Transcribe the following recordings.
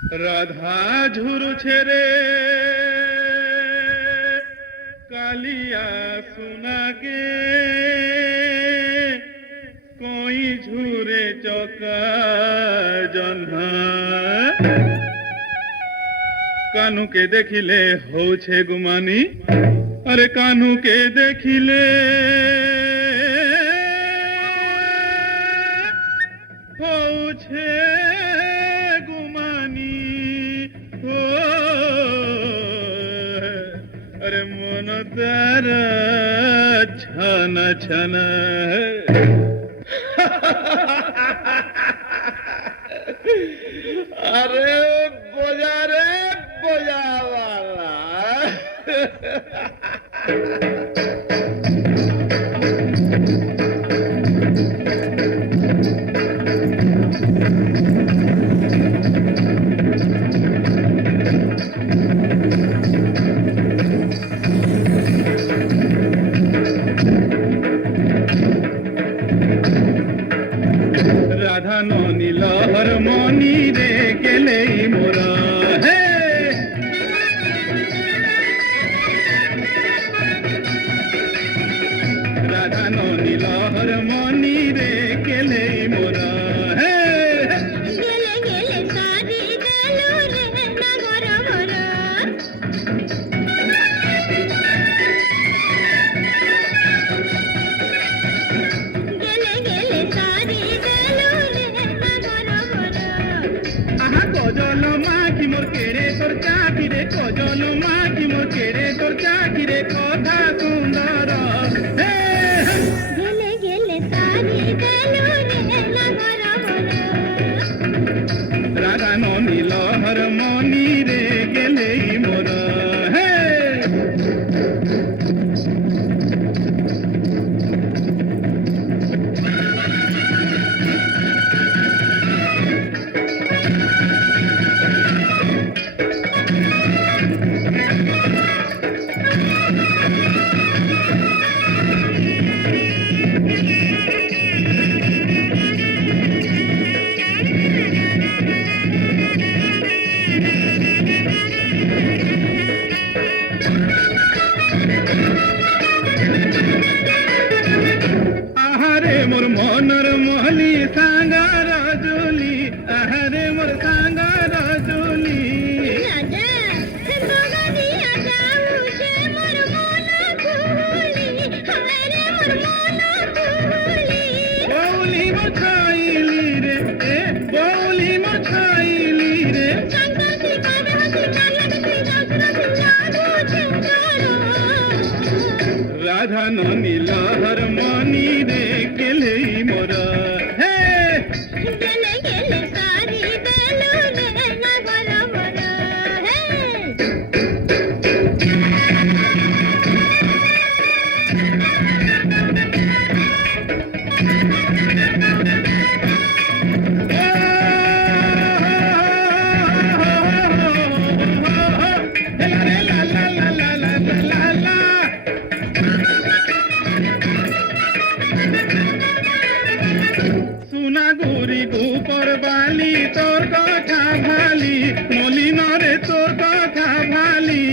রাধা ঝুরুছে রে কালিয়া সুনাকে কই ঝুরে চকা জহ্না কানুকে দেখিলে হচ্ছে গুমানি আরে কানুকে দেখিলে হচ্ছে গুমানি ও আরে মন তার ছানা ছানা अरे बोझा रे बोझा वाला রাধা ননী লহর মনি রে গেলেই মোরা হে রাধা ননী লহর মনি রে গেলেই মোরা হে গেলে গেলে সারি গেল রে নগর মোরা গেলে গেলে সারি গেল রে নগর মোরা আহা কজল মাখি মোর কেড়ে তোর চাকিরে কজল মাখি মোর কেড়ে তোর চাকিরে কথা সুন্দর হে গেলে গেলে সারি গেল রে নগর মোরা রাধা ননী লহর মনি রে গেলেই মোরা হে আহারে মোর মনর মহলি সাঙ্গার জলি আহারে মোর সাঙ্গার জলি রাজা বগানি আজা উসে মোর মন কুলি হায়রে মোর মন কুলি বৌলি মোর ছাইলি রে এ বৌলি মোর ছাইলি রে সন্তাসি কাবে হাসি কালাবে তুই দসরসি জাদু ছিঙ্গারো রাধা ননী লহর মনি রে গেলেই মোরা হে গেলে গেলে সারি গেল রে নগর মোরা হে সুনা গুরি গুপর বালি তোর কথা ভালি মলিনরে তোর কথা ভালি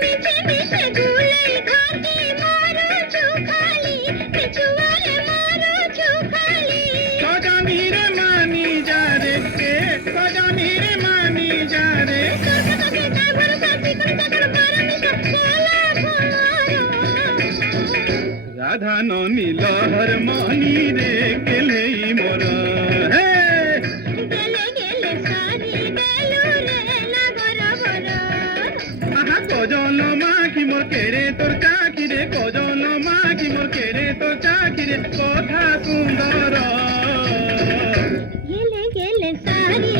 মিছে মিছে গুলে ঘাটি মারো চুখালি পিছুয়ারে মারো চুখালি সজনী রে মানি যারে এ সজনী রে মানি যারে তোকে তাই ভরসা শিকড় চাকর পারমি সব খেলা ভরারো রাধা ননী লহর মনি রে গেলেই মোরা হে গেলে গেলে সারি গেল রে নগর মোরা আহা কজল মাখি মোর কেড়ে তোর চাকিরে কজল মাখি মোর কেড়ে তোর চাকিরে কথা সুন্দর গেলে গেলে সারি